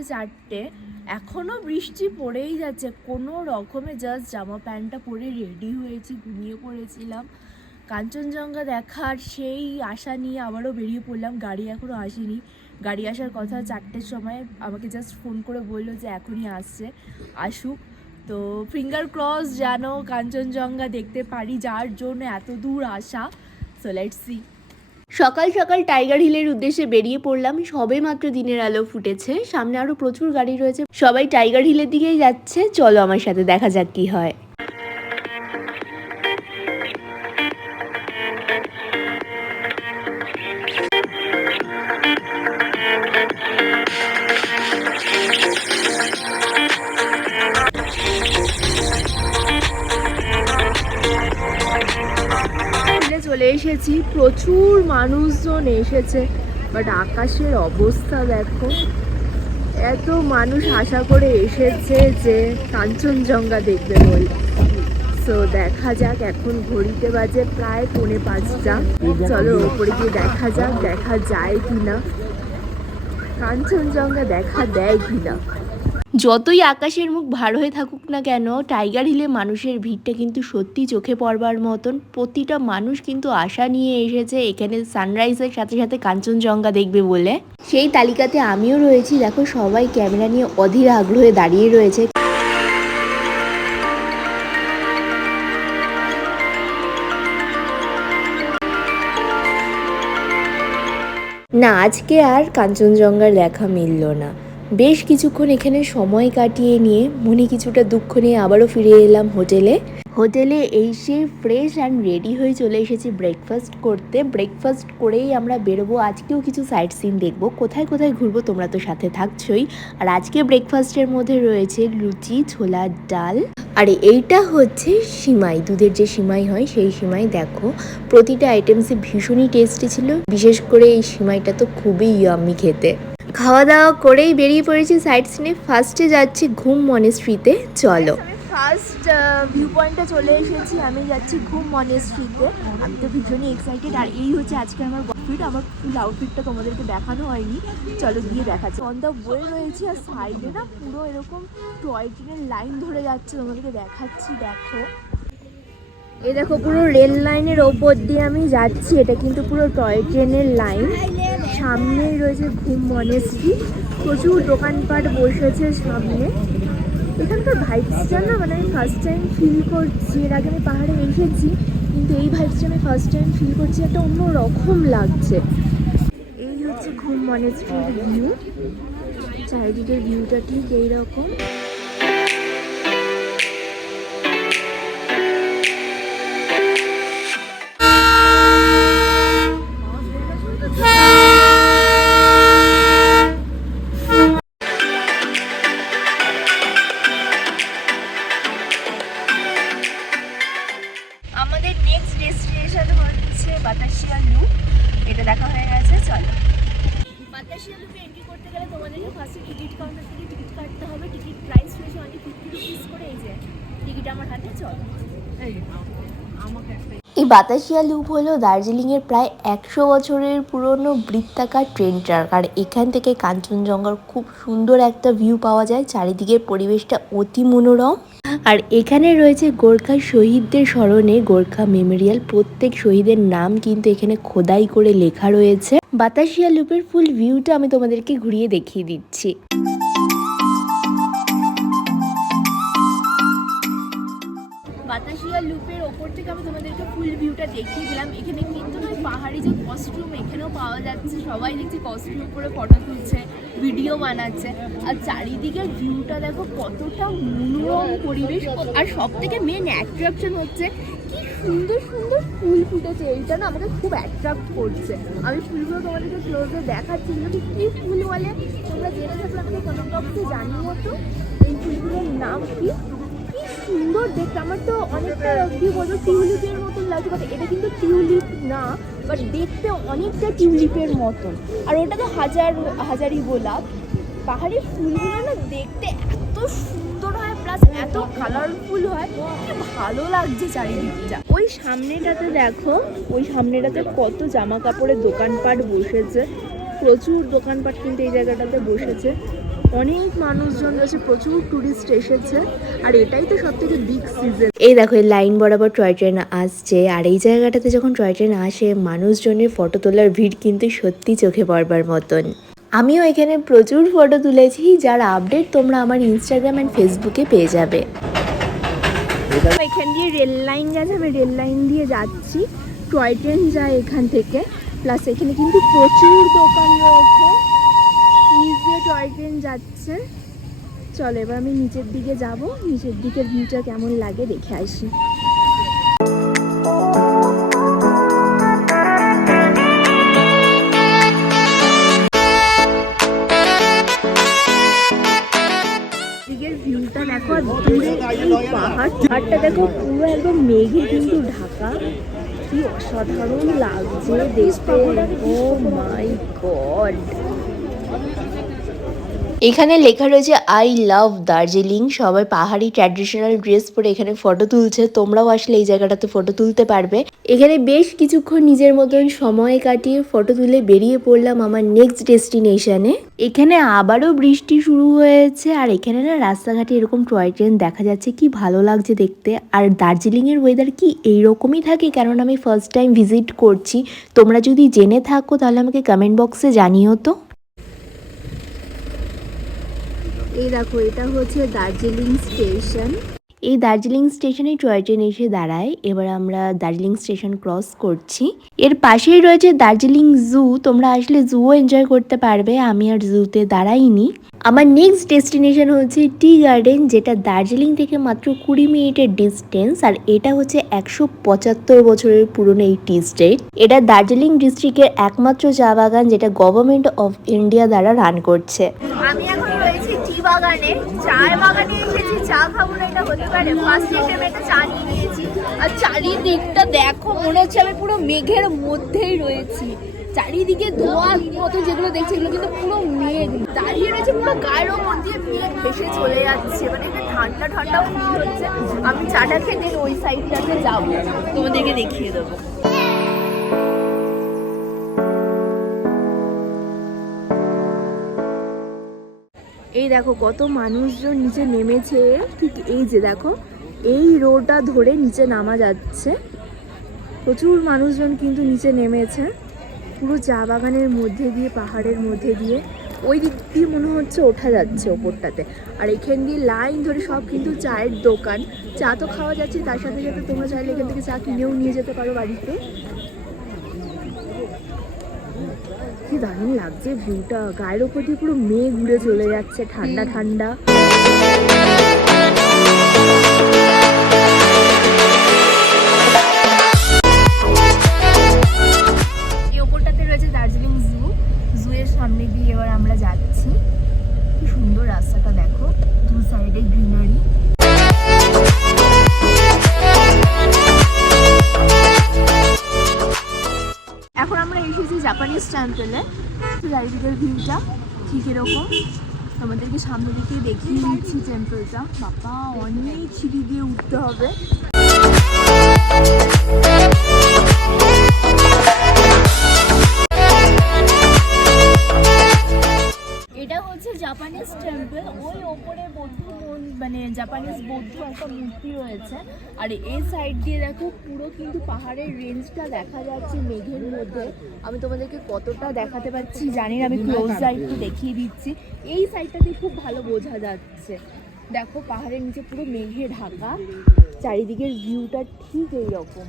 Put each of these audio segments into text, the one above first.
বাজে চারটে এখনও বৃষ্টি পড়েই যাচ্ছে। কোনো রকমে জাস্ট জামা প্যান্টটা পরে রেডি হয়েছি, ঘুমিয়ে পড়েছিলাম। কাঞ্চনজঙ্ঘা দেখার সেই আশা নিয়ে আবারও বেরিয়ে পড়লাম। গাড়ি এখনও আসেনি। গাড়ি আসার কথা চারটের সময় আমাকে জাস্ট ফোন করে বলল যে এখনই আসছে, আসুক। তো ফিঙ্গার ক্রস যেন কাঞ্চনজঙ্ঘা দেখতে পারি, যার জন্য এত দূর আসা সো লেটস সি সকাল সকাল টাইগার হিলের উদ্দেশ্যে বেরিয়ে পড়লাম। সবে মাত্র দিনের আলো ফুটেছে। সামনে আরও প্রচুর গাড়ি রয়েছে। সবাই টাইগার হিলের দিকেই যাচ্ছে। চলো আমার সাথে দেখা যাক কি হয়। এসেছি প্রচুর মানুষজন এসেছে বাট আকাশের অবস্থা দেখো। এত মানুষ আশা করে এসেছে যে কাঞ্চনজঙ্ঘা দেখবে বলে। সো দেখা যাক, এখন ঘড়িতে বাজে প্রায় পৌনে পাঁচটা। চলো, ওপরে গিয়ে দেখা যাক, দেখা যায় কিনা। কাঞ্চনজঙ্ঘা দেখা দেয় কিনা। যতই আকাশের মুখ ভার হয়ে থাকুক না কেন, টাইগার হিলে মানুষের ভিড়টা কিন্তু সত্যি চোখে পড়বার মতন। প্রতিটা মানুষ কিন্তু আশা নিয়ে এসেছে এখানে সানরাইজের সাথে সাথে কাঞ্চনজঙ্ঘা দেখবে বলে। সেই তালিকাতে আমিও রয়েছি। দেখো, সবাই ক্যামেরা নিয়ে অধীর আগ্রহে দাঁড়িয়ে রয়েছে। না, আজকে আর কাঞ্চনজঙ্ঘার দেখা মিলল না। বেশ কিছুক্ষণ এখানে সময় কাটিয়ে নিয়ে মনে কিছুটা দুঃখ নিয়ে আবারও ফিরে এলাম হোটেলে। হোটেলে এসে ফ্রেশ অ্যান্ড রেডি হয়ে চলে এসেছি ব্রেকফাস্ট করতে। ব্রেকফাস্ট করেই আমরা বেরোবো। আজকেও কিছু সাইট সিন দেখব। কোথায় কোথায় ঘুরবো তোমরা তো সাথে থাকছই। আর আজকে ব্রেকফাস্টের মধ্যে রয়েছে লুচি, ছোলার ডাল। আর এইটা হচ্ছে সিমাই। দুধের যে সিমাই হয়, সেই সিমাই দেখো। প্রতিটা আইটেমসে ভীষণই টেস্টি ছিল। বিশেষ করে এই সিমাইটা তো খুবই ইয়াম্মি খেতে। খাওয়া দাওয়া করেই বেরিয়ে পড়েছি সাইট সিনে ফার্স্টে যাচ্ছি ঘুম মনেস্ট্রিতে চলো। ফার্স্ট ভিউ পয়েন্টে চলে এসেছি। আমি যাচ্ছি ঘুম মনেস্ট্রিতে আমি তো ভীষণই এক্সাইটেড আর এই হচ্ছে আজকে আমার আউটফিট আমার ফুল আউটফিটটা তোমাদেরকে দেখানো হয়নি। চলো গিয়ে দেখাচ্ছি। অন দ্য ওয়ে রয়েছে আর সাইডে না পুরো এরকম টয় ট্রেনের লাইন ধরে যাচ্ছে। তোমাদেরকে দেখাচ্ছি, দেখো। এই দেখো পুরো রেল লাইনের ওপর দিয়ে আমি যাচ্ছি। এটা কিন্তু পুরো টয় ট্রেনের লাইন সামনেই রয়েছে ঘুম মনেস্ট্রি প্রচুর দোকানপাট বসেছে সামনে। এখানকার ভাইবসটা না মানে আমি ফার্স্ট টাইম ফিল করছি। এর আগে আমি পাহাড়ে এসেছি, কিন্তু এই ভাইবসটা আমি ফার্স্ট টাইম ফিল করছি। একটা অন্য রকম লাগছে। এই হচ্ছে ঘুম মনেস্ট্রির ভিউ চারিদিকের ভিউটা ঠিক এইরকম। এই যে টিকিট আমার হাতে চলো। আমাকে একটা এই বাতাসিয়া লুপ হলো দার্জিলিংয়ের প্রায় একশো বছরের পুরনো বৃত্তাকার ট্রেন ট্র্যাক আর এখান থেকে কাঞ্চনজঙ্ঘার খুব সুন্দর একটা ভিউ পাওয়া যায়। চারিদিকের পরিবেশটা অতি মনোরম। আর এখানে রয়েছে গোর্খা শহীদদের স্মরণে গোর্খা মেমোরিয়াল প্রত্যেক শহীদের নাম কিন্তু এখানে খোদাই করে লেখা রয়েছে। বাতাসিয়া লুপের ফুল ভিউটা আমি তোমাদেরকে ঘুরিয়ে দেখিয়ে দিচ্ছি। লুপের ওপর থেকে আমি তোমাদেরকে ফুল ভিউটা দেখিয়ে দিলাম। এখানে কিন্তু ওই পাহাড়ি যে কস্টিউম এখানেও পাওয়া যাচ্ছে। সবাই দেখছি কস্টিউম পরে ফটো তুলছে ভিডিও বানাচ্ছে। আর চারিদিকের ভিউটা দেখো কতটা মনোরম পরিবেশ। আর সব থেকে মেন অ্যাট্রাকশন হচ্ছে কি সুন্দর সুন্দর ফুল ফুটেছে। এইটা না আমাকে খুব অ্যাট্রাক্ট করছে। আমি ফুলগুলো তোমাদেরকে ক্লোজে দেখাচ্ছি। এগুলো কি ফুল বলে? তোমরা জেনে থাকলে আমাকে কমেন্ট বক্সে জানিও তো। এই ফুলগুলোর নাম কি? সুন্দর দেখতে, আমার তো অনেকটা কি বলব, টিউলিপের মতন লাগছে বাট এটা কিন্তু টিউলিপ না বাট দেখতে অনেকটা টিউলিপের মতন। আর ওটা তো হাজার, হাজারি গোলাপ, পাহাড়ি ফুলগুলো না দেখতে এত সুন্দর হয় প্লাস এত কালারফুল হয় কি ভালো লাগছে চারিদিকটা। ওই সামনেটাতে দেখো, ওই সামনেটাতে কত জামা কাপড়ের দোকানপাট বসেছে, প্রচুর দোকানপাট কিন্তু এই জায়গাটাতে বসেছে। অনেক মানুষজন রয়েছে প্রচুর টুরিস্ট এসেছে আর এটাই তো সব থেকে বিগ সিজন এই দেখো এই লাইন বরাবর টয় ট্রেন আসছে আর এই জায়গাটাতে যখন টয় ট্রেন আসে মানুষজনের ফটো তোলার ভিড় কিন্তু সত্যি চোখে পড়বার মতন। আমিও এখানে প্রচুর ফটো তুলেছি যার আপডেট তোমরা আমার ইনস্টাগ্রাম অ্যান্ড ফেসবুকে পেয়ে যাবে। এখান দিয়ে রেল লাইন গেছে আমি রেল লাইন দিয়ে যাচ্ছি টয় ট্রেন যায় এখান থেকে। প্লাস এখানে কিন্তু প্রচুর দোকান রয়েছে। দিয়ে টয় ট্রেন যাচ্ছে। চলো, এবার আমি নিচের দিকে যাব। নিচের দিকের ভিউটা কেমন লাগে দেখে আসি। ভিউটা দেখো পাহাড়। পাহাড়টা দেখো, পুরো একদম মেঘে কিন্তু ঢাকা। কি অসাধারণ লাগছে দেখতে। ও মাই গড এখানে লেখা রয়েছে আই লাভ দার্জিলিং সবাই পাহাড়ি ট্র্যাডিশনাল ড্রেস পরে এখানে ফটো তুলছে। তোমরাও আসলে এই জায়গাটাতে ফটো তুলতে পারবে। এখানে বেশ কিছুক্ষণ নিজের মতন সময় কাটিয়ে ফটো তুলে বেরিয়ে পড়লাম আমার নেক্সট ডেস্টিনেশনে এখানে আবারও বৃষ্টি শুরু হয়েছে আর এখানে না রাস্তাঘাটে এরকম টয় ট্রেন দেখা যাচ্ছে, কি ভালো লাগছে দেখতে। আর দার্জিলিংয়ের ওয়েদার কি এইরকমই থাকে, কারণ আমি ফার্স্ট টাইম ভিজিট করছি। তোমরা যদি জেনে থাকো তাহলে আমাকে কমেন্ট বক্সে জানিও তো। এই দেখো এটা হচ্ছে দার্জিলিং স্টেশন। এই দার্জিলিং স্টেশনে টয় ট্রেন এসে দাঁড়ায়। এবার আমরা দার্জিলিং স্টেশন ক্রস করছি। এর পাশেই রয়েছে দার্জিলিং জু। তোমরা আসলে জুও এনজয় করতে পারবে। আমি আর জুতে দাঁড়াইনি। আমার নেক্সট ডেস্টিনেশন হচ্ছে টি গার্ডেন যেটা দার্জিলিং থেকে মাত্র কুড়ি মিনিটের ডিস্টেন্স আর এটা হচ্ছে একশো পঁচাত্তর বছরের পুরনো এই টি স্টেট এটা দার্জিলিং ডিস্ট্রিক্টের একমাত্র চা বাগান যেটা গভর্নমেন্ট অফ ইন্ডিয়া দ্বারা রান করছে। আমি এখন রয়েছি বাগানে, চায়ের বাগানে এসেছি, চা খাব না, এটা হতে পারে। ফার্স্ট আমি একটা চা নিয়ে নিয়েছি। আর চারিদিকটা দেখো, মনে হচ্ছে আমি পুরো মেঘের মধ্যেই রয়েছি। চারিদিকে ধোঁয়া, মতো যেগুলো দেখছি, এগুলো কিন্তু পুরো মেঘ। দাঁড়িয়ে রয়েছে পুরো গায়ের ওপর দিয়ে মেঘ ভেসে চলে যাচ্ছে। মানে ঠান্ডা ঠান্ডা ফিল হচ্ছে। আমি চাটা খেতে ওই সাইডটাতে যাব। তোমাদেরকে দেখিয়ে দেবো। দেখো কত মানুষজন নিচে নেমেছে। ঠিক এই যে দেখো, এই রোডটা ধরে নিচে নামা যাচ্ছে। প্রচুর মানুষজন কিন্তু নিচে নেমেছে। পুরো চা বাগানের মধ্যে দিয়ে, পাহাড়ের মধ্যে দিয়ে, ওই দিক দিয়ে মনে হচ্ছে ওঠা যাচ্ছে ওপরটাতে। আর এখান দিয়ে লাইন ধরে সব কিন্তু চায়ের দোকান। চা তো খাওয়া যাচ্ছে, তার সাথে সাথে তোমরা চাইলে এখান থেকে চা কিনেও নিয়ে যেতে পারো বাড়িতে। কি দারুণ লাগছে ভিউটা। গায়ের ওপর দিয়ে পুরো মেঘ উড়ে চলে যাচ্ছে, ঠান্ডা ঠান্ডা। সামনে দিয়ে এবার আমরা যাচ্ছি। কি সুন্দর রাস্তাটা দেখো। দু সাইডে গ্রিনারি জাপানিজ টেম্পলে চারিদিকের ভিউটা ঠিক এরকম। আমাদেরকে সামনে দিকে দেখিয়ে দিচ্ছি টেম্পলটা বাবা, অনেক সিঁড়ি দিয়ে উঠতে হবে। হচ্ছে জাপানিজ টেম্পল ওই ওপরে বৌদ্ধ মানে জাপানিজ বৌদ্ধ একটা মূর্তি রয়েছে। আর এই সাইড দিয়ে দেখো, পুরো কিন্তু পাহাড়ের রেঞ্জটা দেখা যাচ্ছে মেঘের মধ্যে। আমি তোমাদেরকে কতটা দেখাতে পারছি জানি না, আমি ক্লোজ একটু দেখিয়ে দিচ্ছি। এই সাইডটাতে খুব ভালো বোঝা যাচ্ছে। দেখো পাহাড়ের নিচে পুরো মেঘে ঢাকা। চারিদিকের ভিউটা ঠিক এইরকম।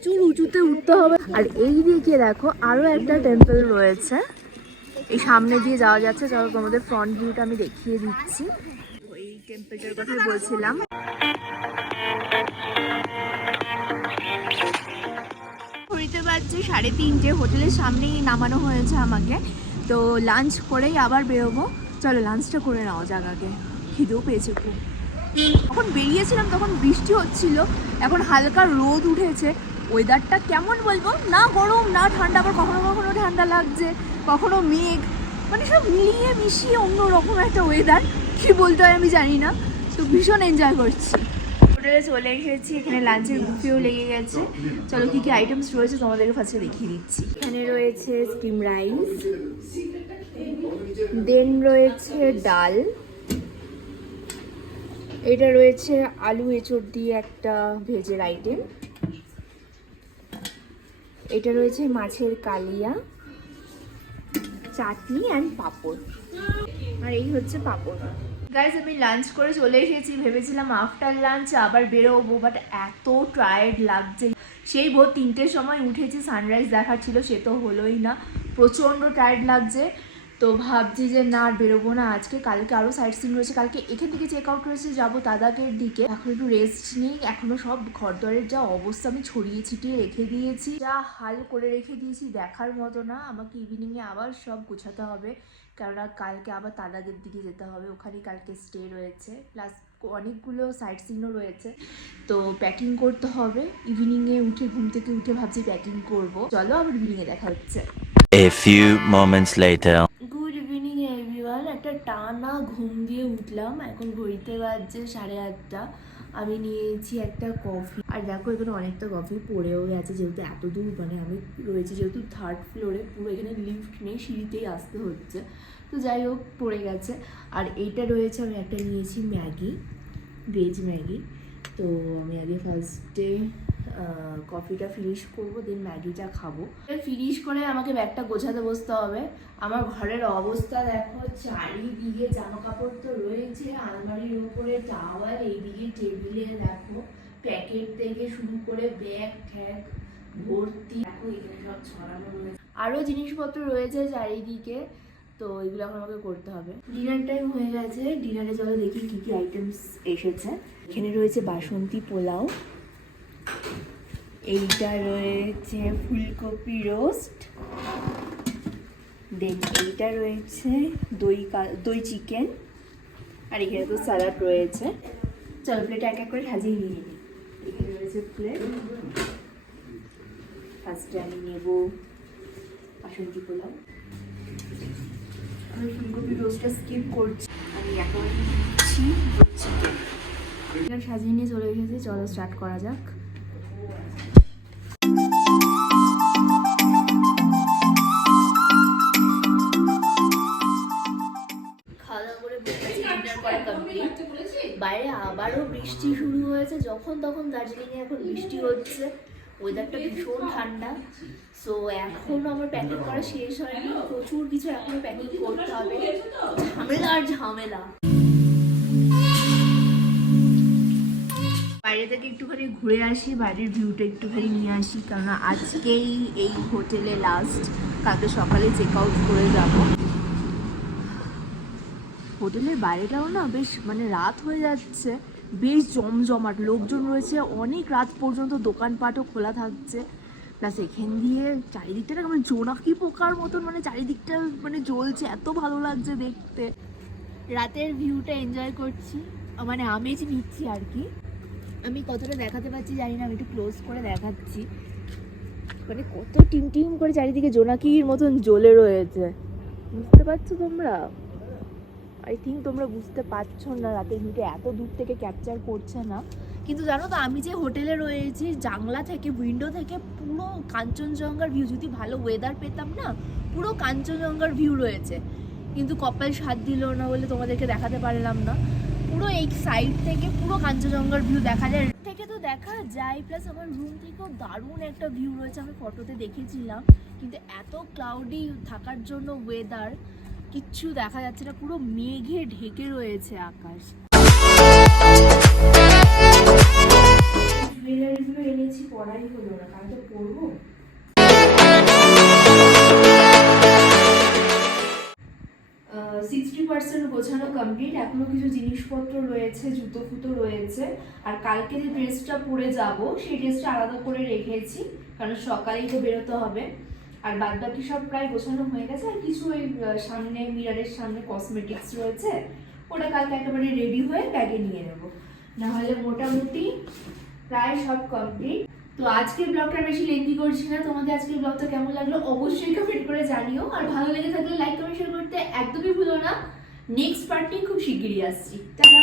প্রচুর উঁচুতে উঠতে হবে। আর এই দিকে দেখো, আরও একটা টেম্পল রয়েছে। এই সামনে দিয়ে যাওয়া যাচ্ছে। চলো তোমাদের ফ্রন্ট ভিউটা আমি দেখিয়ে দিচ্ছি। ওই টেম্পলটার কথাই বলছিলাম। ঘড়িতে বাজছে সাড়ে তিনটে। হোটেলের সামনেই নামানো হয়েছে আমাকে। তো লাঞ্চ করেই আবার বেরোবো। চলো লাঞ্চটা করে নাও জায়গাকে খিদেও পেয়েছে খুব। যখন বেরিয়েছিলাম তখন বৃষ্টি হচ্ছিল। এখন হালকা রোদ উঠেছে। ওয়েদারটা কেমন বলব? না গরম, না ঠান্ডা, আবার কখনো কখনো ঠান্ডা লাগছে, কখনো মেঘ মানে সব মিলিয়ে মিশিয়ে অন্য রকম একটা ওয়েদার কি বলতে হয় আমি জানি না, তো ভীষণ এনজয় করছি। হোটেলে চলে এসেছি, এখানে লাঞ্চের বুফেও লেগে গেছে। চলো কি কি আইটেমস রয়েছে তোমাদেরকে ফার্স্টে দেখিয়ে দিচ্ছি। এখানে রয়েছে স্টিম রাইস দেন রয়েছে ডাল, এটা রয়েছে আলু এঁচড় দিয়ে একটা ভেজের আইটেম এটা রয়েছে মাছের কালিয়া, চাটনি অ্যান্ড পাঁপড়। আর এই হচ্ছে পাঁপড়। গাইজ আমি লাঞ্চ করে চলে এসেছি। ভেবেছিলাম আফটার লাঞ্চ আবার বেরোবো বাট এত টায়ার্ড লাগছে। সেই ভোর তিনটের সময় উঠেছি সানরাইজ দেখার ছিল, সে তো হলোই না। প্রচণ্ড টায়ার্ড লাগছে। তো ভাবছি যে না আর বেরোবো না আজকে, কালকে আরও সাইট সিন রয়েছে, কালকে এখান থেকে চেক আউট রয়েছে, যাব দাদাকের দিকে। এখন একটু রেস্ট নেই, এখনও সব ঘরদরের যা অবস্থা আমি ছড়িয়ে ছিটিয়ে রেখে দিয়েছি। যা হাল করে রেখে দিয়েছি, দেখার মতো না, আমাকে ইভিনিংয়ে আবার সব গোছাতে হবে। কেননা কালকে আবার তাদাগের দিকে যেতে হবে ওখানে কালকে স্টে রয়েছে। প্লাস অনেকগুলো সাইট সিনও রয়েছে। তো প্যাকিং করতে হবে। ইভিনিংয়ে উঠে ঘুম থেকে উঠে ভাবছি প্যাকিং করব। চলো আবার ইভিনিংয়ে দেখা হচ্ছে। A few moments later. Good evening everyone একটা টানা ঘুম দিয়ে উঠলাম। এখন ঘড়িতে বাজছে সাড়ে আটটা। আমি নিয়েছি একটা কফি আর দেখো, এখানে অনেকটা কফি পড়েও গেছে, যেহেতু এত দূর মানে আমি রয়েছি যেহেতু থার্ড ফ্লোরে পুরো এখানে লিফট নেই, সিঁড়িতেই আসতে হচ্ছে। তো যাই হোক, পড়ে গেছে। আর এইটা রয়েছে, আমি একটা নিয়েছি ম্যাগি ভেজ ম্যাগি। তো আমি আগে ফার্স্টে কফিটা ফিনিশ করব দেন ম্যাগিটা খাব। ফিনিশ করে আমাকে ব্যাগটা গোছাতে বসতে হবে। আমার ঘরের অবস্থা দেখো, চারিদিকে জামা কাপড় তো রয়েছে, আলমারির উপরে টাওয়াল এইদিকে টেবিলে দেখো প্যাকেট থেকে শুরু করে ব্যাগ ট্যাগ ভর্তি। দেখো, এখানে সব ছড়ানো রয়েছে। আরও জিনিসপত্র রয়েছে চারিদিকে। তো এগুলো এখন আমাকে করতে হবে। ডিনার টাইম হয়ে গেছে। ডিনারে চলো দেখি কী কী আইটেমস এসেছে। এখানে রয়েছে বাসন্তী পোলাও। এইটা রয়েছে ফুলকপি রোস্ট দেন এইটা রয়েছে দই দই চিকেন আর এখানে তো স্যালাড রয়েছে। চলো প্লেট এক এক করে সাজিয়ে নিয়ে নিই। এখানে রয়েছে প্লেট ফার্স্টে আমি নেব বাসন্তী পোলাও। আমি ফুলকপি রোস্টটা স্কিপ করছি। আমি একেবারে চিকেন সাজিয়ে নিয়ে চলে এসেছি চলো স্টার্ট করা যাক। বাইরে আবারও বৃষ্টি শুরু হয়েছে যখন তখন দার্জিলিংয়ে এখন বৃষ্টি হচ্ছে। ওয়েদারটা ভীষণ ঠান্ডা। সো এখনও আমার প্যাকিং করা শেষ হয়নি। প্রচুর কিছু এখনও প্যাকিং করতে হবে। ঝামেলা আর ঝামেলা। বাইরে থেকে একটুখানি ঘুরে আসি বাইরের ভিউটা একটুখানি নিয়ে আসি কারণ আজকেই এই হোটেলে লাস্ট কালকে সকালে চেক আউট করে যাব। হোটেলের বাইরেটাও না বেশ মানে রাত হয়ে যাচ্ছে। বেশ জমজমাট, লোকজন রয়েছে, অনেক রাত পর্যন্ত দোকানপাটও খোলা থাকছে। প্লাস এখান দিয়ে চারিদিকটা না মানে জোনাকি পোকার মতন মানে চারিদিকটা মানে জ্বলছে, এত ভালো লাগছে দেখতে। রাতের ভিউটা এনজয় করছি মানে আমেজ নিচ্ছি আর কি। আমি কতটা দেখাতে পারছি জানি না, আমি একটু ক্লোজ করে দেখাচ্ছি। মানে কত টিম টিম করে চারিদিকে জোনাকির মতন জ্বলে রয়েছে। বুঝতে পারছ তোমরা? আই থিঙ্ক তোমরা বুঝতে পারছ না রাতের ভিউটা এত দূর থেকে ক্যাপচার করছে না। কিন্তু জানো তো, আমি যে হোটেলে রয়েছি, জানলা থেকে উইন্ডো থেকে পুরো কাঞ্চনজঙ্ঘার ভিউ যদি ভালো ওয়েদার পেতাম না, পুরো কাঞ্চনজঙ্ঘার ভিউ রয়েছে। কিন্তু কপাল সাথ দিল না বলে তোমাদেরকে দেখাতে পারলাম না। পুরো এই সাইড থেকে পুরো কাঞ্চনজঙ্ঘার ভিউ দেখা যায়। থেকে তো দেখা যায় প্লাস আমার রুম থেকেও দারুণ একটা ভিউ রয়েছে, আমি ফটোতে দেখেছিলাম কিন্তু এত ক্লাউডি থাকার জন্য ওয়েদার কিচ্ছু দেখা যাচ্ছে না পুরো মেঘে ঢেকে রয়েছে আকাশ। জুয়েলারিগুলো এনেছি পড়াই হলো না কাল তো পরবো সিক্সটি পার্সেন্ট গোছানো কমপ্লিট এখনও কিছু জিনিসপত্র রয়েছে জুতো ফুতো রয়েছে। আর কালকে যে ড্রেসটা পরে যাব সেই ড্রেসটা আলাদা করে রেখেছি কারণ সকালেই তো বেরোতে হবে। আর বাদ বাকি সব প্রায় গোছানো হয়ে গেছে, আর কিছু ওই সামনে, মিরারের সামনে কসমেটিক্স রয়েছে, ওটা কালকে একেবারে রেডি হয়ে ব্যাগে নিয়ে নেব। নাহলে মোটামুটি প্রায় সব কমপ্লিট তো আজকের ব্লগটা বেশি লেন্দি করছি না, তোমাদের আজকের ব্লগটা কেমন লাগল অবশ্যই কমেন্ট করে জানিও। আর ভালো লেগে থাকলে লাইক কমেন্ট শেয়ার করতে একদমই ভুলো না। নেক্সট পার্টি খুব শিগগিরই আসছি। টাটা!